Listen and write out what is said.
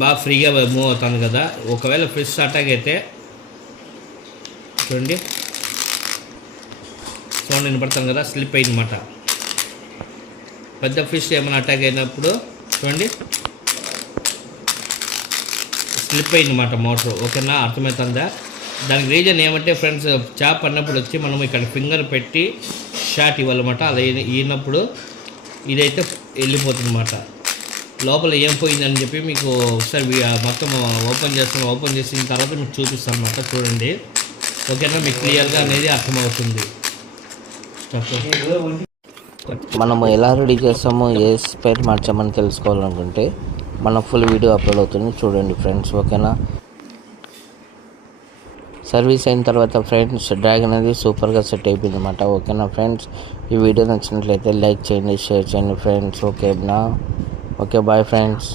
బాగా ఫ్రీగా మూవ్ అవుతుంది కదా. ఒకవేళ ఫిష్ అటాక్ అయితే చూడండి, సౌండ్ వినపడుతుంది కదా, స్లిప్ అయిందన్నమాట. పెద్ద ఫిష్ ఏమైనా అటాక్ అయినప్పుడు చూడండి స్లిప్ అయిందన్నమాట మోటార్. ఓకేనా, అర్థమవుతుందా? దానికి రీజన్ ఏమంటే ఫ్రెండ్స్, చేప అన్నప్పుడు వచ్చి మనం ఇక్కడ ఫింగర్ పెట్టి షాట్ ఇవ్వాలన్నమాట. అలా ఈనప్పుడు ఇదైతే వెళ్ళిపోతుంది అన్నమాట. లోపల ఏం పోయిందని చెప్పి మీకు ఒకసారి మొత్తం ఓపెన్ చేసిన తర్వాత మీకు చూపిస్తాను అన్నమాట. చూడండి, ఓకేనా, మీకు క్లియర్గా అనేది అర్థమవుతుంది. మనము ఎలా రెడీ చేస్తామో, ఏ స్పేర్ మార్చామని తెలుసుకోవాలనుకుంటే మన ఫుల్ వీడియో అప్లోడ్ అవుతుంది, చూడండి ఫ్రెండ్స్. ఓకేనా, సర్వీస్ అయిన తర్వాత ఫ్రెండ్స్ డ్రాగ్ అనేది సూపర్గా సెట్ అయిపోయింది అనమాట. ఓకేనా ఫ్రెండ్స్, ఈ వీడియో నచ్చినట్లయితే లైక్ చేయండి, షేర్ చేయండి ఫ్రెండ్స్. ఓకేనా, ఓకే బాయ్ ఫ్రెండ్స్.